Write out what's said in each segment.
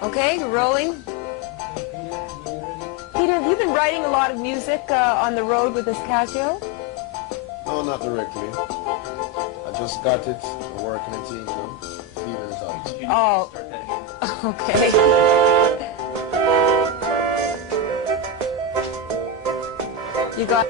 Okay, we're rolling. Peter, have you been writing a lot of music on the road with this Casio? No, not directly. I just got it, I work in a team, you know, feelings out. Oh, okay. You got...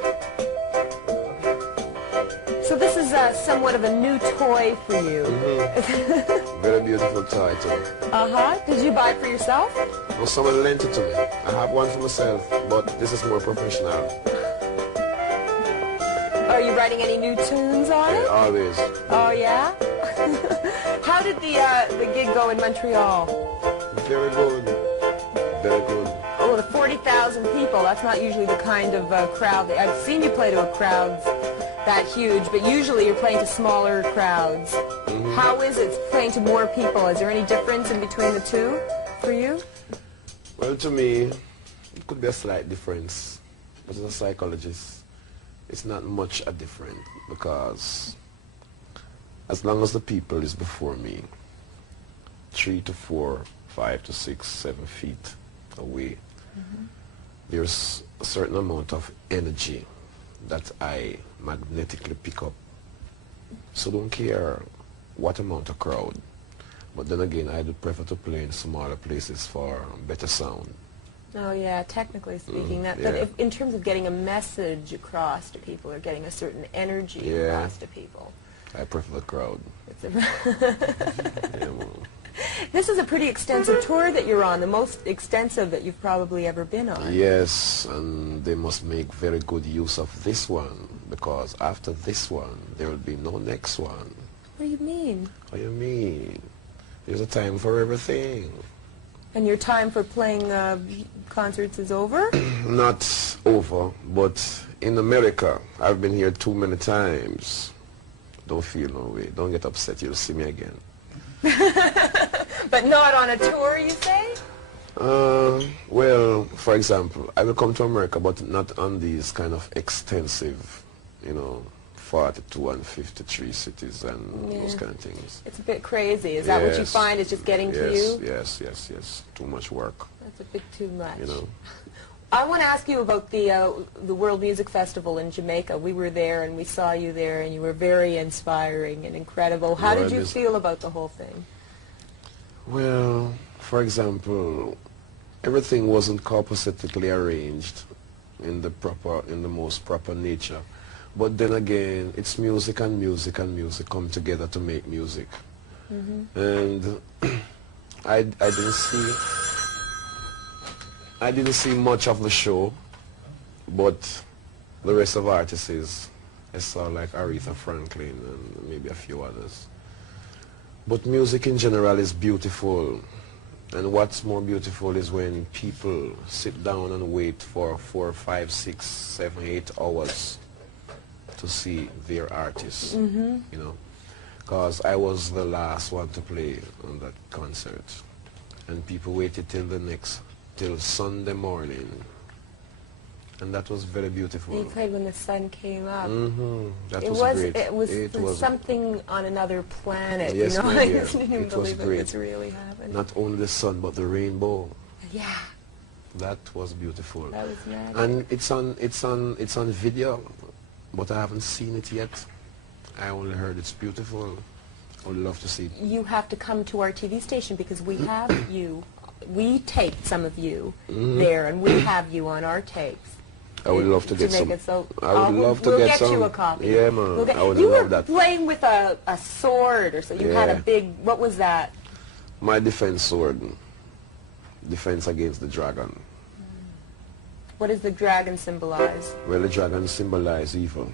So this is somewhat of a new toy for you. Mm-hmm. Very beautiful toy too. Uh-huh. Did you buy it for yourself? Well, someone lent it to me. I have one for myself, but this is more professional. Are you writing any new tunes on it? Always. Oh, yeah? How did the gig go in Montreal? Very good. Very good. Oh, the 40,000 people, that's not usually the kind of crowd. I've seen you play to a crowd that huge, but usually you're playing to smaller crowds. Mm-hmm. How is it playing to more people? Is there any difference in between the two for you? Well, to me, it could be a slight difference. But as a psychologist, it's not much a difference, because as long as the people is before me, 3 to 4, 5 to 6, 7 feet away, mm-hmm. there's a certain amount of energy that I magnetically pick up. So don't care what amount of crowd. But then again, I do prefer to play in smaller places for better sound. Oh yeah, technically speaking, yeah. But if, in terms of getting a message across to people or getting a certain energy across to people, I prefer the crowd. Yeah, well. This is a pretty extensive tour that you're on, the most extensive that you've probably ever been on. Yes, and they must make very good use of this one, because after this one, there will be no next one. What do you mean? What do you mean? There's a time for everything. And your time for playing concerts is over? Not over, but in America, I've been here too many times. Don't feel no way. Don't get upset. You'll see me again. But not on a tour, you say? Well, for example, I will come to America, but not on these kind of extensive, you know, 42 and 53 cities and those kind of things. It's a bit crazy. Is that what you find is just getting to you? Yes. Too much work. That's a bit too much. You know. I want to ask you about the World Music Festival in Jamaica. We were there and we saw you there, and you were very inspiring and incredible. How did you feel about the whole thing? Well, for example, everything wasn't compositionally arranged in the most proper nature. But then again, it's music and music and music come together to make music. Mm-hmm. And I didn't see much of the show, but the rest of artists I saw, like Aretha Franklin and maybe a few others. But music in general is beautiful, and what's more beautiful is when people sit down and wait for 4, 5, 6, 7, 8 hours to see their artists, you know, because I was the last one to play on that concert, and people waited till Sunday morning, and that was very beautiful. You played when the sun came up. That was great. It was something on another planet. Yes, you know, my dear. I didn't even believe it was really happening. Not only the sun, but the rainbow. Yeah. That was beautiful. That was magic. And it's on video, but I haven't seen it yet. I only heard it's beautiful. I would love to see it. You have to come to our TV station, because we have you. We taped some of you there, and we have you on our tapes. I would love to get some. I would love to we'll get some. You a copy. Yeah, man. I would you love were that. Playing with a sword, or so. You had a big. What was that? My defense sword. Defense against the dragon. What does the dragon symbolize? Well, the dragon symbolizes evil,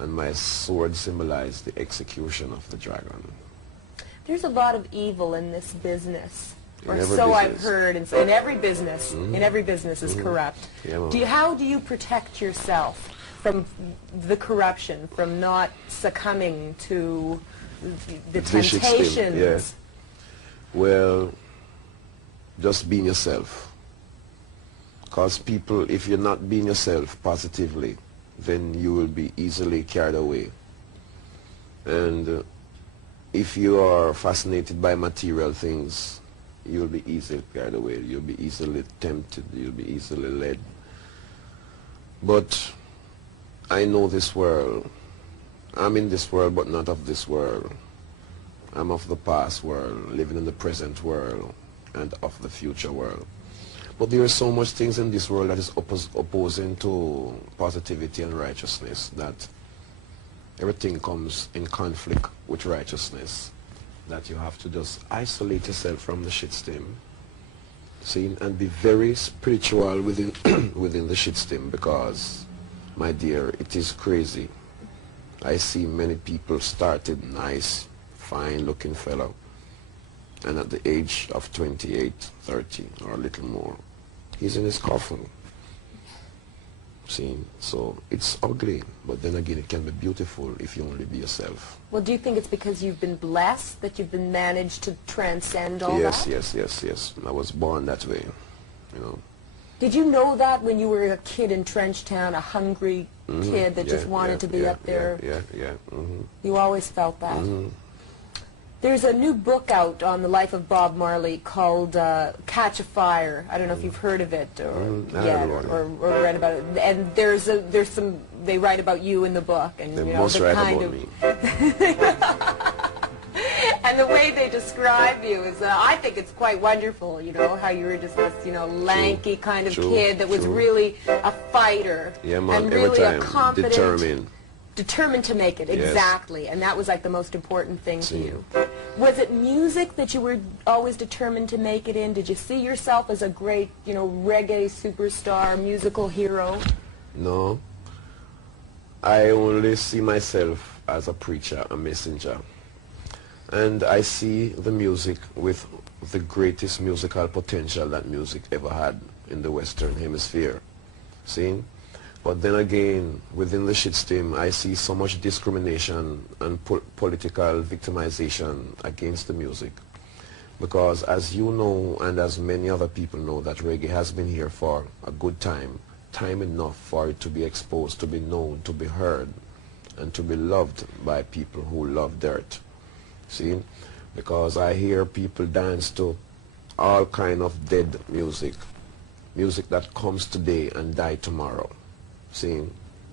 and my sword symbolizes the execution of the dragon. There's a lot of evil in this business, or so business. I've heard. And so in every business, is corrupt. Yeah, how do you protect yourself from the corruption, from not succumbing to the temptations? Yeah. Well, just being yourself. Because people, if you're not being yourself positively, then you will be easily carried away. And if you are fascinated by material things, you'll be easily carried away. You'll be easily tempted. You'll be easily led. But I know this world. I'm in this world, but not of this world. I'm of the past world, living in the present world, and of the future world. But there are so much things in this world that is opposing to positivity and righteousness, that everything comes in conflict with righteousness, that you have to just isolate yourself from the shitstorm, see, and be very spiritual within within the shitstorm, because, my dear, it is crazy. I see many people started nice, fine-looking fellow, and at the age of 28, 30, or a little more, he's in his coffin. See, so it's ugly, but then again, it can be beautiful if you only be yourself. Well, do you think it's because you've been blessed that you've been managed to transcend all Yes, that? yes. I was born that way, you know. Did you know that when you were a kid in Trenchtown, a hungry kid that just wanted to be up there? Yeah. You always felt that? There's a new book out on the life of Bob Marley called Catch a Fire. I don't know if you've heard of it or read about it. And there's some, they write about you in the book, and they you know, must the write kind about of me. and the way they describe you is, I think it's quite wonderful, you know, how you were just this, you know, lanky kind of kid that was really a fighter. Yeah, man, and every really time, a confident, determined to make it, Yes. exactly, and that was like the most important thing to you. Was it music that you were always determined to make it in? Did you see yourself as a great, you know, reggae superstar, musical hero? No, I only see myself as a preacher, a messenger, and I see the music with the greatest musical potential that music ever had in the Western Hemisphere. See? But then again, within the shitstorm, I see so much discrimination and political victimization against the music. Because as you know, and as many other people know, that reggae has been here for a good time enough for it to be exposed, to be known, to be heard, and to be loved by people who love dirt. See? Because I hear people dance to all kind of dead music. Music that comes today and die tomorrow. See?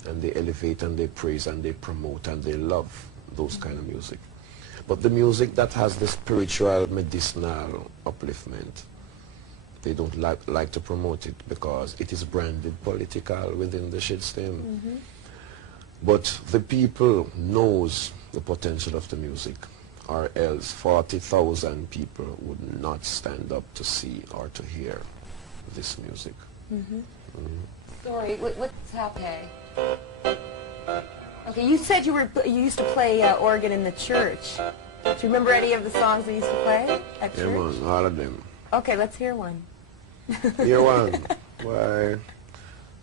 And they elevate and they praise and they promote and they love those kind of music. But the music that has the spiritual, medicinal upliftment, they don't like to promote it because it is branded political within the shitstorm. But the people knows the potential of the music, or else 40,000 people would not stand up to see or to hear this music. Sorry, what's happening? Okay, you said you used to play organ in the church. Do you remember any of the songs they used to play at church? Yeah, man, all of them. Okay, let's hear one. Hear one? Why?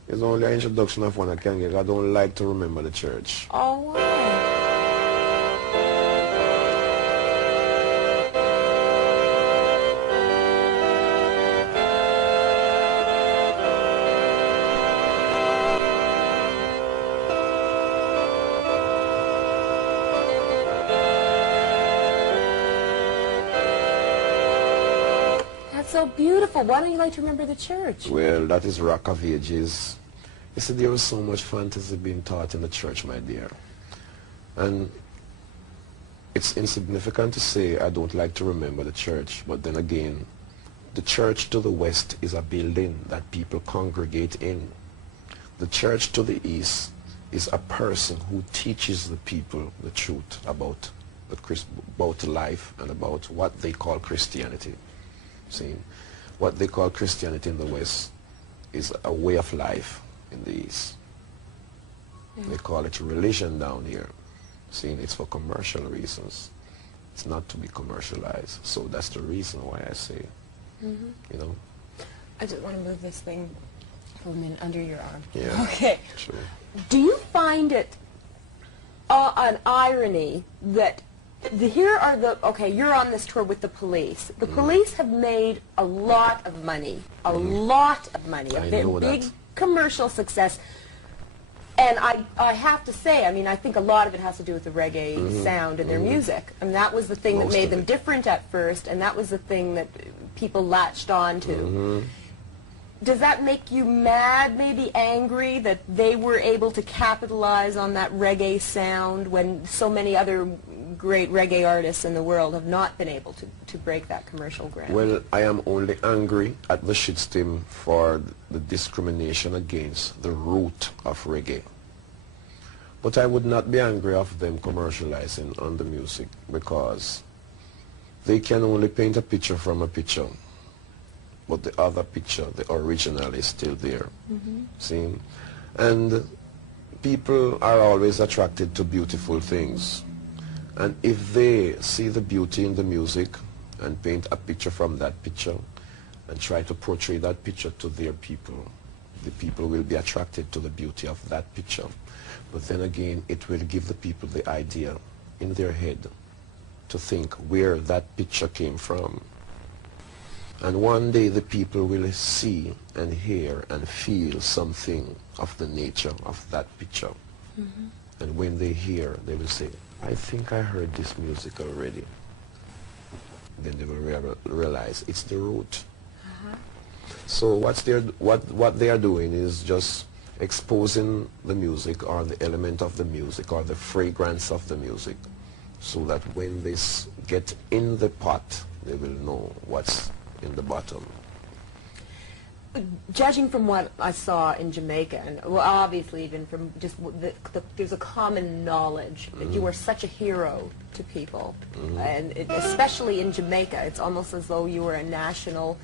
It's only an introduction of one I can get. I don't like to remember the church. Oh, why? So beautiful. Why don't you like to remember the church? Well, that is Rock of Ages. You see, there was so much fantasy being taught in the church, my dear. And it's insignificant to say I don't like to remember the church, but then again, the church to the west is a building that people congregate in. The church to the east is a person who teaches the people the truth about life and about what they call Christianity. See, what they call Christianity in the West is a way of life in the East. They call it religion down here. See, it's for commercial reasons. It's not to be commercialized. So that's the reason why I say, you know. I just want to move this thing for a minute under your arm. Yeah. Okay. Sure. Do you find it an irony that you're on this tour with the police. The police have made a lot of money, a big commercial success. And I have to say, I mean, I think a lot of it has to do with the reggae sound in their music. I mean, that was the thing that made them different at first, and that was the thing that people latched on to. Does that make you mad, maybe angry, that they were able to capitalize on that reggae sound when so many other great reggae artists in the world have not been able to break that commercial ground? Well, I am only angry at the shitstem for the discrimination against the root of reggae. But I would not be angry of them commercializing on the music, because they can only paint a picture from a picture, but the other picture, the original, is still there. See? And people are always attracted to beautiful things. And if they see the beauty in the music and paint a picture from that picture and try to portray that picture to their people, the people will be attracted to the beauty of that picture. But then again, it will give the people the idea in their head to think where that picture came from. And one day the people will see and hear and feel something of the nature of that picture. And when they hear, they will say, I think I heard this music already. Then they will realize it's the root. So what they are doing is just exposing the music, or the element of the music, or the fragrance of the music, so that when they get in the pot, they will know what's in the bottom. Judging from what I saw in Jamaica, and well, obviously even from just there's a common knowledge that you are such a hero to people, and especially in Jamaica, it's almost as though you were a national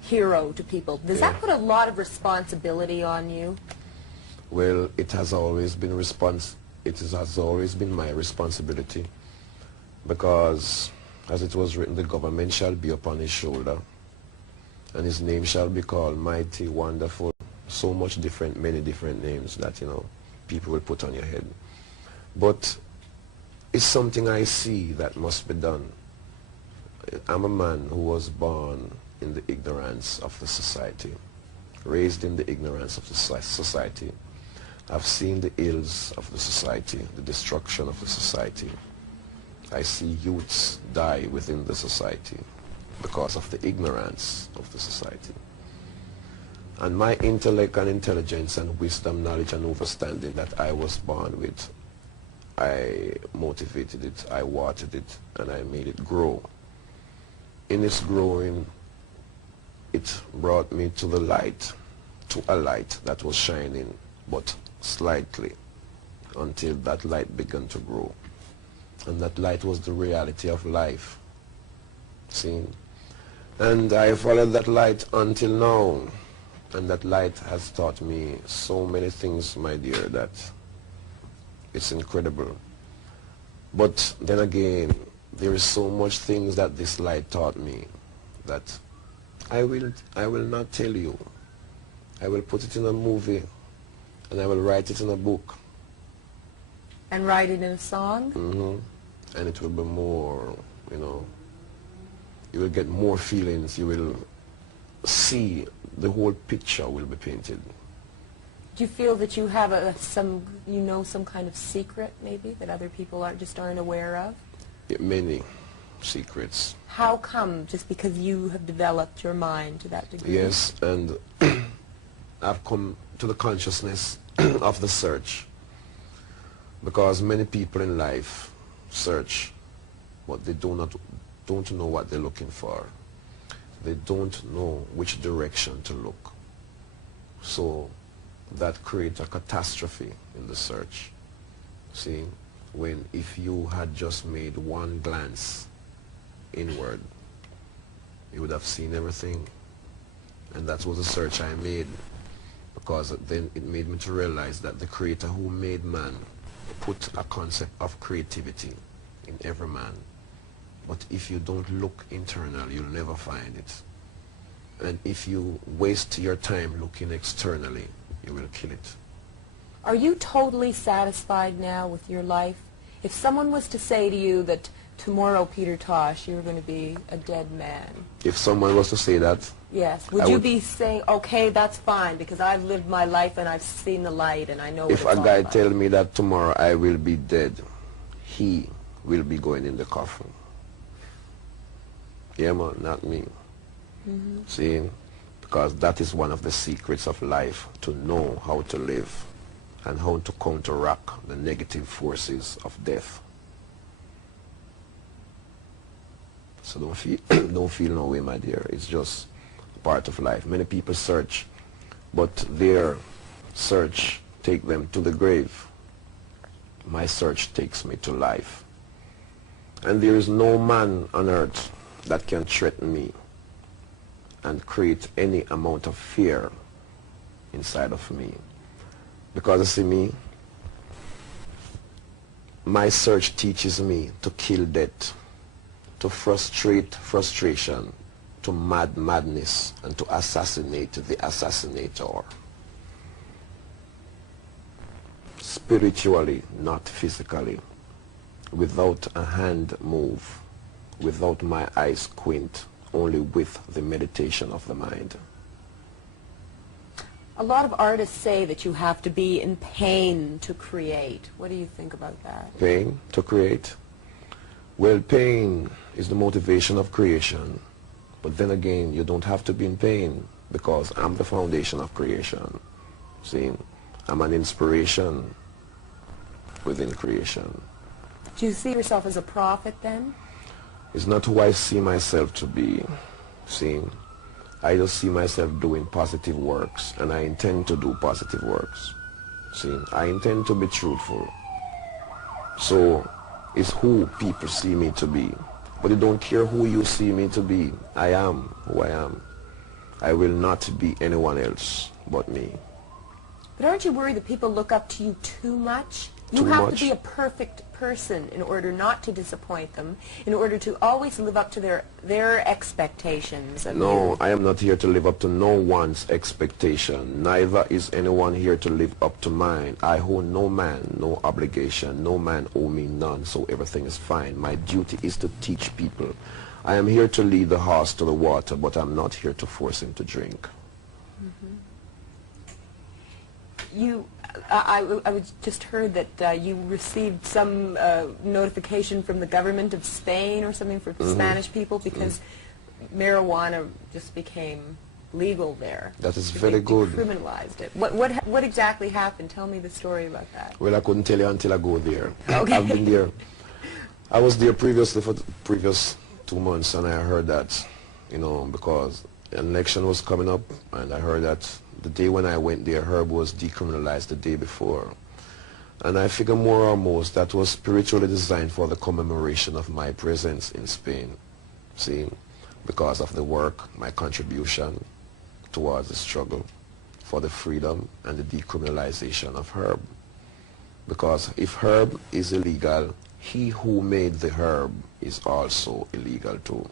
hero to people. Does that put a lot of responsibility on you? Well, it has always been my responsibility, because as it was written, the government shall be upon his shoulder, and his name shall be called Mighty, Wonderful. So much different, many different names that, you know, people will put on your head. But it's something I see that must be done. I'm a man who was born in the ignorance of the society, raised in the ignorance of the society. I've seen the ills of the society, the destruction of the society. I see youths die within the society because of the ignorance of the society. And my intellect and intelligence and wisdom, knowledge and understanding that I was born with, I motivated it, I watered it, and I made it grow. In its growing, it brought me to the light, to a light that was shining, but slightly, until that light began to grow. And that light was the reality of life. See? And I followed that light until now. And that light has taught me so many things, my dear, that it's incredible. But then again, there is so much things that this light taught me that I will not tell you. I will put it in a movie, and I will write it in a book. And write it in a song? And it will be more, you know, you will get more feelings. You will see the whole picture will be painted. Do you feel that you have some kind of secret, maybe, that other people aren't aware of? Many secrets. How come? Just because you have developed your mind to that degree? Yes, and I've come to the consciousness of the search, because many people in life search, but they don't know what they're looking for. They don't know which direction to look. So that creates a catastrophe in the search. See, if you had just made one glance inward, you would have seen everything. And that was the search I made, because then it made me to realize that the Creator who made man put a concept of creativity in every man. But if you don't look internal, you'll never find it. And if you waste your time looking externally, you will kill it. Are you totally satisfied now with your life? If someone was to say to you that tomorrow, Peter Tosh, you were going to be a dead man. If someone was to say that, yes, would you be saying, okay, that's fine, because I've lived my life and I've seen the light and I know what it's all about? If a guy tell me that tomorrow I will be dead, he will be going in the coffin. Yeah, man, not me. See, because that is one of the secrets of life, to know how to live and how to counteract the negative forces of death. So don't feel no way, my dear. It's just part of life. Many people search, but their search take them to the grave. My search takes me to life. And there is no man on earth that can threaten me and create any amount of fear inside of me. Because you see me, my search teaches me to kill death, to frustrate frustration, to madness, and to assassinate the assassinator. Spiritually, not physically, without a hand move, without my eyes squint, only with the meditation of the mind. A lot of artists say that you have to be in pain to create. What do you think about that? Pain to create? Well, pain is the motivation of creation. But then again, you don't have to be in pain, because I'm the foundation of creation. See, I'm an inspiration within creation. Do you see yourself as a prophet then? It's not who I see myself to be. See, I just see myself doing positive works, and I intend to do positive works. See, I intend to be truthful. So, it's who people see me to be. But it don't care who you see me to be. I am who I am. I will not be anyone else but me. But aren't you worried that people look up to you too much? You have to be a perfect person in order not to disappoint them, in order to always live up to their expectations. No, I am not here to live up to no one's expectation. Neither is anyone here to live up to mine. I owe no man no obligation. No man owe me none, so everything is fine. My duty is to teach people. I am here to lead the horse to the water, but I'm not here to force him to drink. I just heard that you received some notification from the government of Spain or something for Spanish people because marijuana just became legal there. That is very good. They criminalized it. What exactly happened? Tell me the story about that. Well, I couldn't tell you until I go there. Okay. I've been there. I was there previously for the previous 2 months, and I heard that, you know, because an election was coming up, and I heard that the day when I went there, herb was decriminalized the day before. And I figure more or most that was spiritually designed for the commemoration of my presence in Spain. See, because of the work, my contribution towards the struggle for the freedom and the decriminalization of herb. Because if herb is illegal, he who made the herb is also illegal too.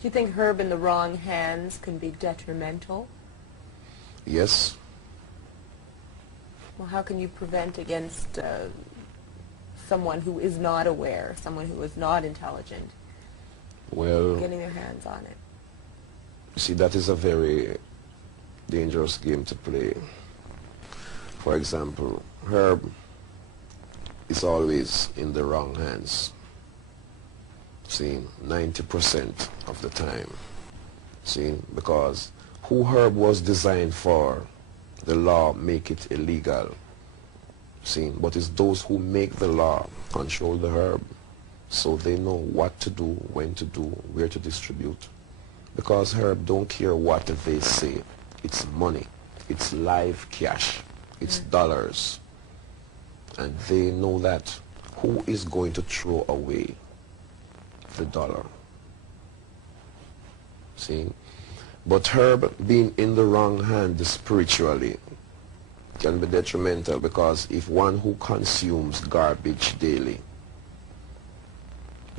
Do you think herb in the wrong hands can be detrimental? Yes. Well, how can you prevent against someone who is not aware, someone who is not intelligent, getting their hands on it? You see, that is a very dangerous game to play. For example, herb is always in the wrong hands. See, 90% of the time. See, because who herb was designed for, the law make it illegal. See, but it's those who make the law control the herb, so they know what to do, when to do, where to distribute. Because herb don't care what they say. It's money. It's live cash. It's dollars. And they know that. Who is going to throw away the dollar? See? But herb being in the wrong hand spiritually can be detrimental, because if one who consumes garbage daily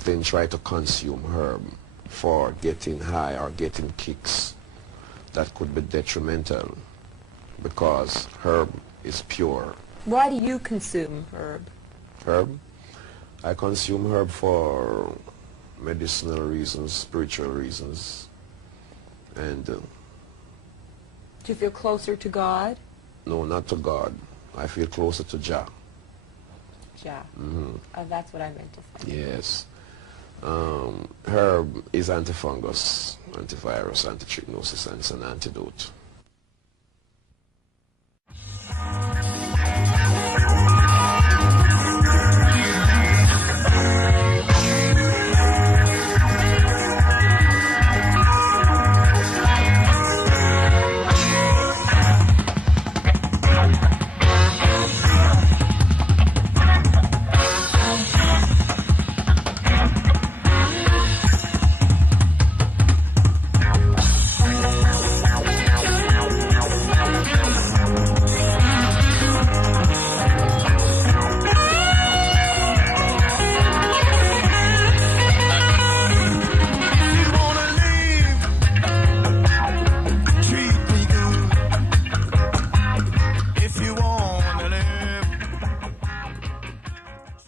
then try to consume herb for getting high or getting kicks, that could be detrimental, because herb is pure. Why do you consume herb? Herb? I consume herb for medicinal reasons, spiritual reasons, and Do you feel closer to God? no, not to God. I feel closer to Jah. Yeah. That's what I meant to say. Yes. Herb is antifungus, antivirus, antitrichnosis, and it's an antidote.